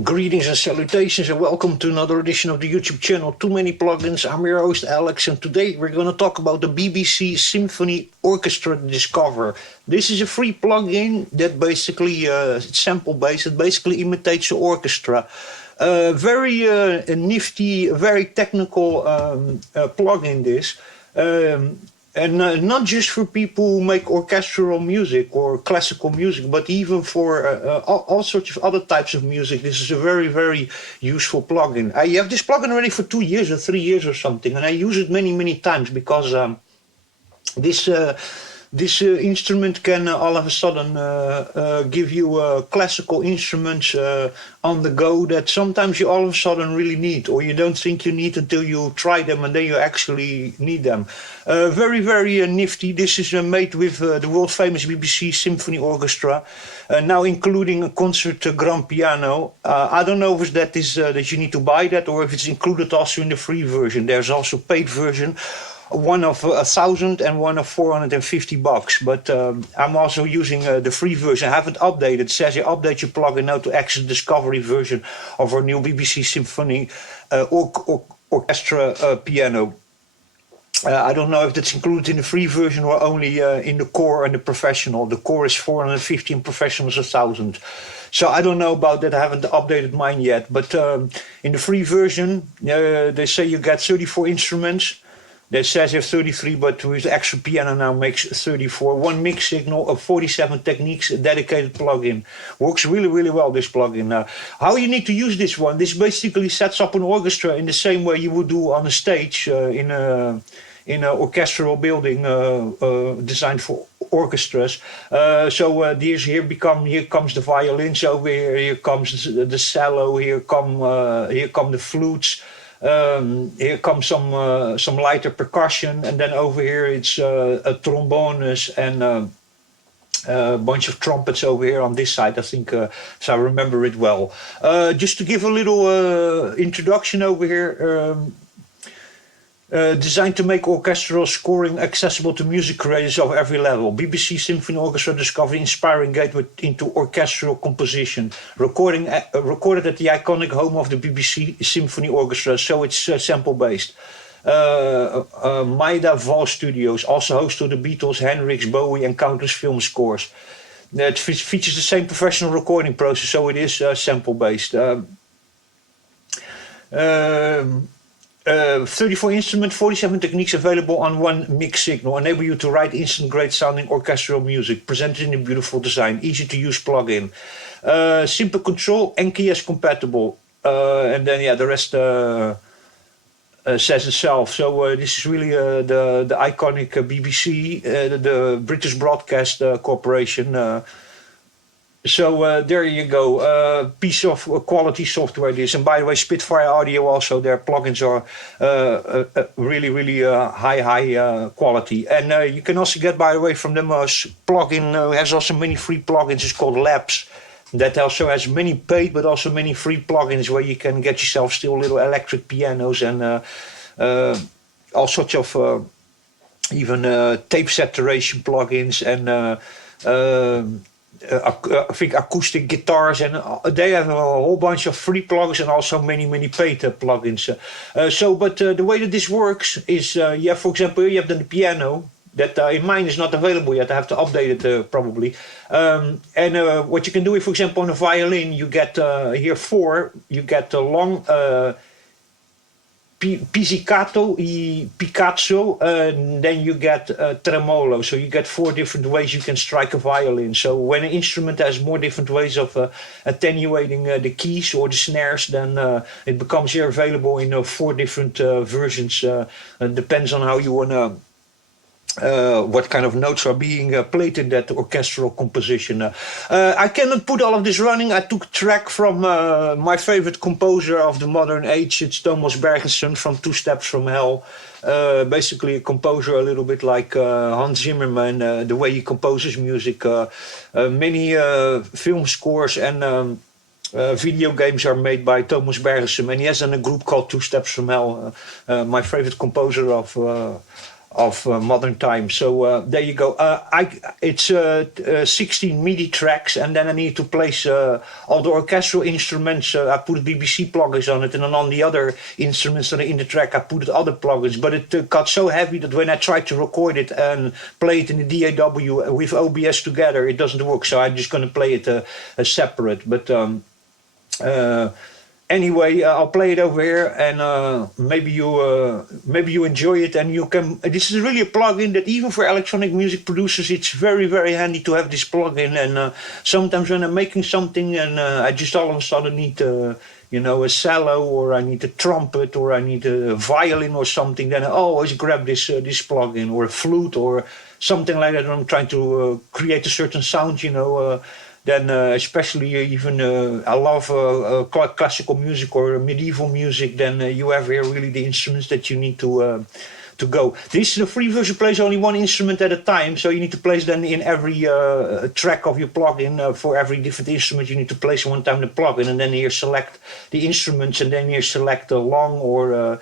Greetings and salutations and welcome to another edition of the YouTube channel Too Many Plugins. I'm your host Alex and today we're going to talk about the BBC Symphony Orchestra Discover. This is a free plugin that basically, it's sample based, it basically imitates the orchestra. Very nifty, very technical plugin this. And not just for people who make orchestral music or classical music, but even for all sorts of other types of music. This is a very, very useful plugin. I have this plugin already for 2 years or 3 years or something, and I use it many, many times because this instrument can all of a sudden give you classical instruments on the go that sometimes you all of a sudden really need, or you don't think you need until you try them and then you actually need them. Very, very nifty. This is made with the world famous BBC Symphony Orchestra, now including a concert grand piano. I don't know if that is that you need to buy that or if it's included also in the free version. There's also paid version. One of 1,000 and one of $450, but I'm also using the free version. I haven't updated. It says you update your plugin now to access the discovery version of our new BBC Symphony Orchestra piano. I don't know if that's included in the free version or only in the core and the professional. The core is 450 and professional is 1,000. So I don't know about that. I haven't updated mine yet. But in the free version, they say you get 34 instruments. That says you have 33, but with the extra piano now makes 34. One mix signal of 47 techniques, a dedicated plugin. Works really, really well, this plugin. How you need to use this one? This basically sets up an orchestra in the same way you would do on a stage in an orchestral building designed for orchestras. Here comes the violins over here. Here comes the cello. Here come the flutes. Here comes some lighter percussion, and then over here it's trombones and a bunch of trumpets over here on this side, I think, so I remember it well. Just to give a little introduction over here, designed to make orchestral scoring accessible to music creators of every level. BBC Symphony Orchestra Discovery inspiring gateway into orchestral composition. Recorded at the iconic home of the BBC Symphony Orchestra, so it's sample-based. Maida Val Studios, also host to the Beatles, Hendrix, Bowie and countless film scores. It features the same professional recording process, so it is sample-based. 34 instruments, 47 techniques available on one mix signal, enable you to write instant great sounding orchestral music, presented in a beautiful design, easy to use plugin. Simple control, NKS compatible, and then the rest says itself. So this is really the iconic BBC, the British Broadcast Corporation. So there you go, piece of quality software this. And by the way, Spitfire Audio also, their plugins are really, really high quality. And you can also get, by the way, from them a plugin, has also many free plugins, it's called Labs. That also has many paid, but also many free plugins where you can get yourself still little electric pianos and all sorts of even tape saturation plugins and I think acoustic guitars, and they have a whole bunch of free plugins and also many paid plugins. But the way that this works is, for example, you have the piano that in mine is not available yet. I have to update it probably. And what you can do, for example, on a violin, you get here you get a long pizzicato, picazzo, and then you get tremolo. So you get 4 different ways you can strike a violin. So when an instrument has more different ways of attenuating the keys or the snares, then it becomes here available in 4 different versions. It depends on how you want to what kind of notes are being played in that orchestral composition. I cannot put all of this running. I took a track from my favorite composer of the modern age. It's Thomas Bergensen from Two Steps from Hell. Basically a composer a little bit like Hans Zimmerman, the way he composes music. Many film scores and video games are made by Thomas Bergensen, and he has a group called Two Steps from Hell. My favorite composer modern times. So there you go. It's 16 MIDI tracks, and then I need to place all the orchestral instruments. I put BBC plugins on it, and then on the other instruments that are in the track, I put other plugins. But it got so heavy that when I tried to record it and play it in the DAW with OBS together, it doesn't work. So I'm just going to play it separate. But uh, anyway, I'll play it over here, and maybe you enjoy it, and you can. This is really a plugin that even for electronic music producers, it's very very handy to have this plugin. And sometimes when I'm making something, and I just all of a sudden need a cello, or I need a trumpet, or I need a violin or something, then I always grab this plugin, or a flute, or something like that. When I'm trying to create a certain sound. Then especially even I love classical music or medieval music. Then you have here really the instruments that you need to go. The free version plays only one instrument at a time, so you need to place then in every track of your plugin. For every different instrument, you need to place one time the plugin, and then here select the instruments, and then here select a long or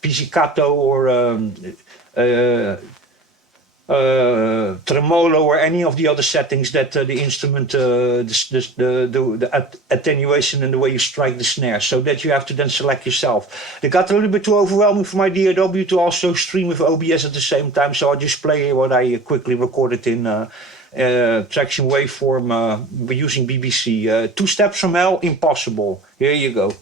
pizzicato or tremolo, or any of the other settings that the instrument, the attenuation and the way you strike the snare, so that you have to then select yourself. They got a little bit too overwhelming for my DAW to also stream with OBS at the same time, so I'll just play what I quickly recorded in traction waveform using BBC. Two Steps from Hell, Impossible. Here you go.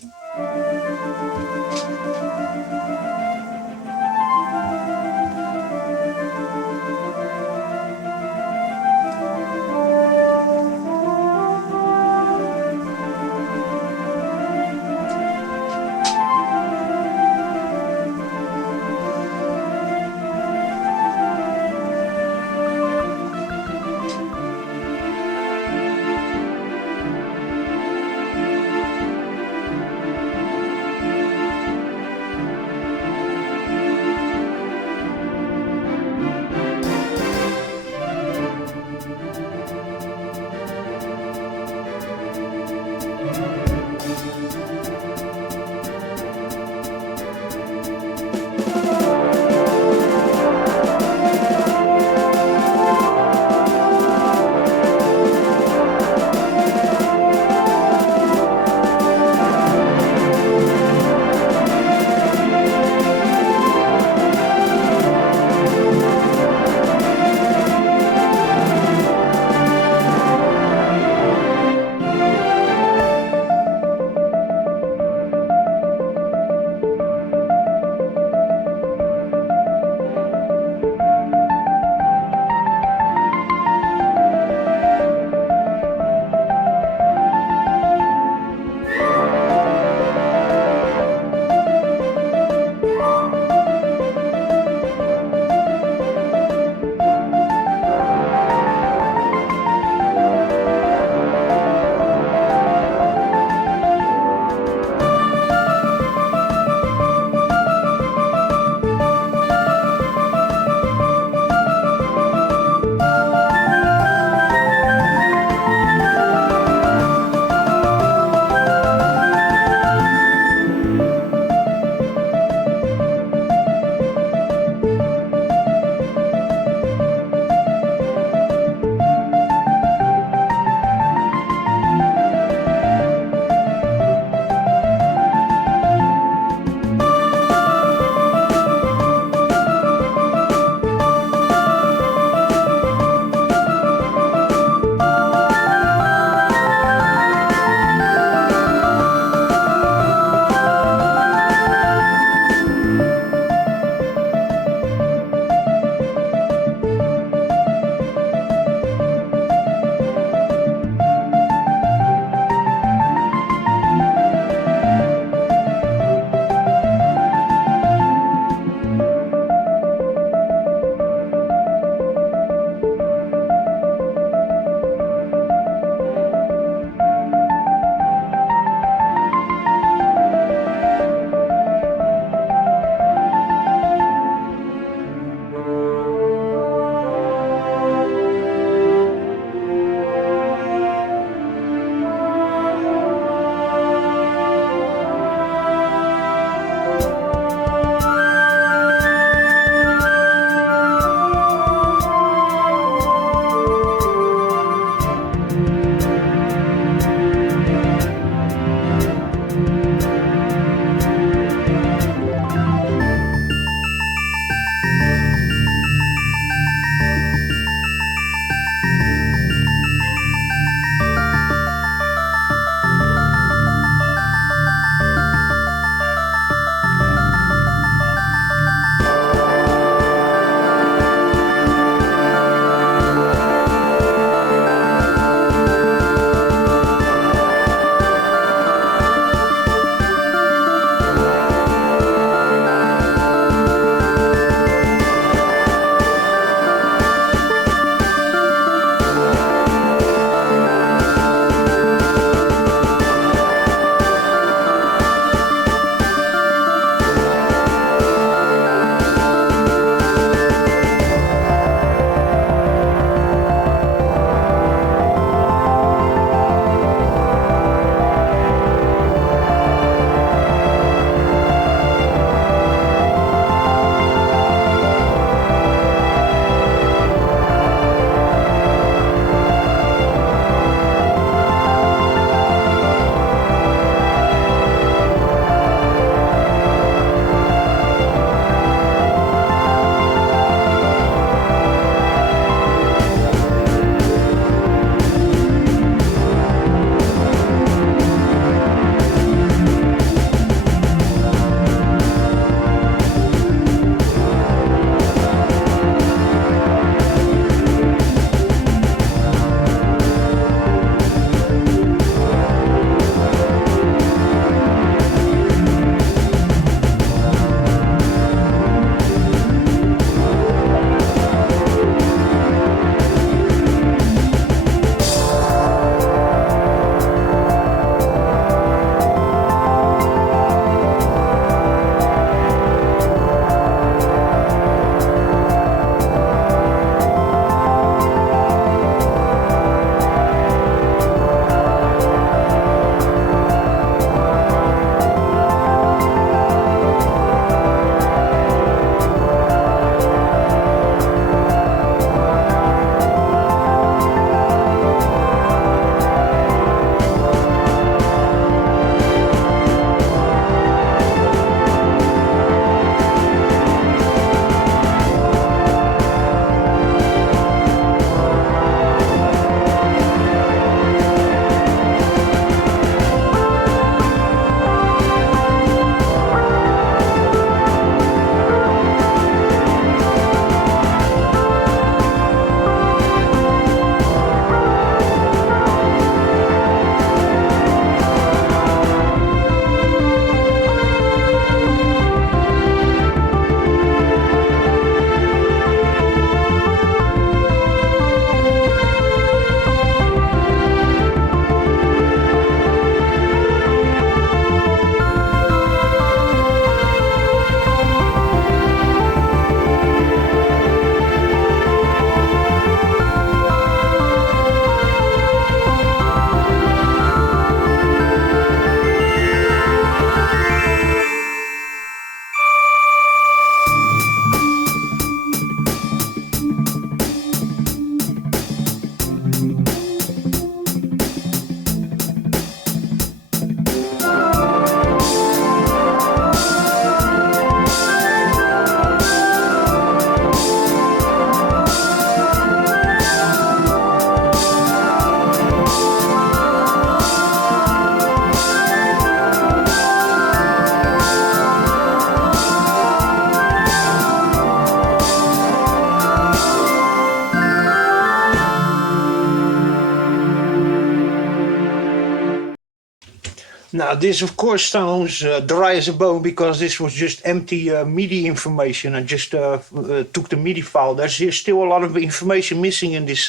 Now, this of course sounds dry as a bone because this was just empty MIDI information. I just took the MIDI file. There's here still a lot of information missing in this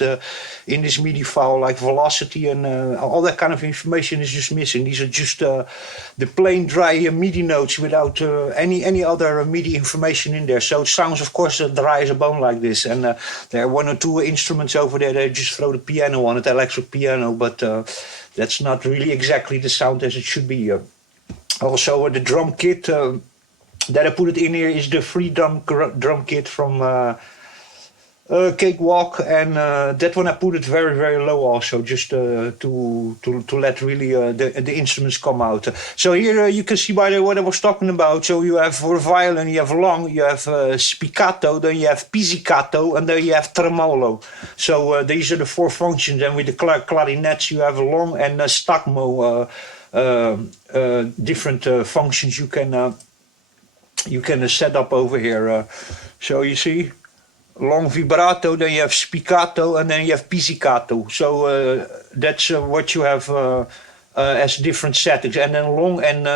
MIDI file, like velocity and all that kind of information is just missing. These are just the plain dry MIDI notes without any other MIDI information in there. So it sounds, of course, dry as a bone like this. And there are one or two instruments over there. They just throw the piano on it, electric piano, but. That's not really exactly the sound as it should be. Also, the drum kit that I put it in here is the free drum kit from Cakewalk, and that one I put it very low also, just to let really the instruments come out. So here you can see by the what I was talking about. So you have for violin, you have long, you have spiccato, then you have pizzicato, and then you have tremolo. So these are the four functions. And with the clarinets, you have long and staccato different functions you can set up over here. So you see. Long vibrato, then you have spiccato, and then you have pizzicato. So that's what you have as different settings. And then long and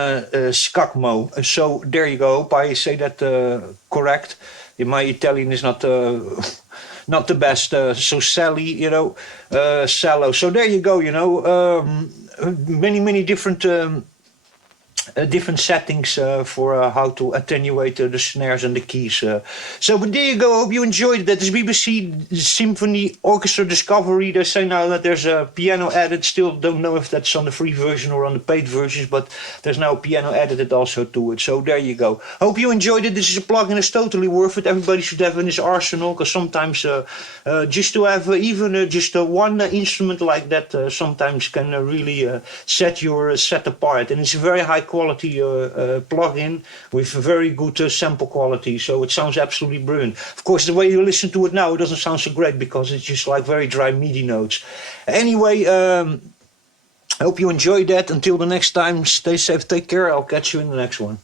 scacmo. So there you go. Hope I say that correct. My Italian is not not the best. So Sally, you know, cello. So there you go. You know, many different. Different settings for how to attenuate the snares and the keys. So, but there you go. Hope you enjoyed that. This BBC Symphony Orchestra Discovery. They say now that there's a piano added. Still don't know if that's on the free version or on the paid versions, but there's now a piano added also to it. So there you go. Hope you enjoyed it. This is a plugin. It's totally worth it. Everybody should have in his arsenal, because sometimes just to have even just one instrument like that sometimes can really set your set apart. And it's a very high quality plugin with very good sample quality, so it sounds absolutely brilliant. Of course, the way you listen to it now, it doesn't sound so great because it's just like very dry MIDI notes. Anyway, I hope you enjoyed that. Until the next time, stay safe, take care. I'll catch you in the next one.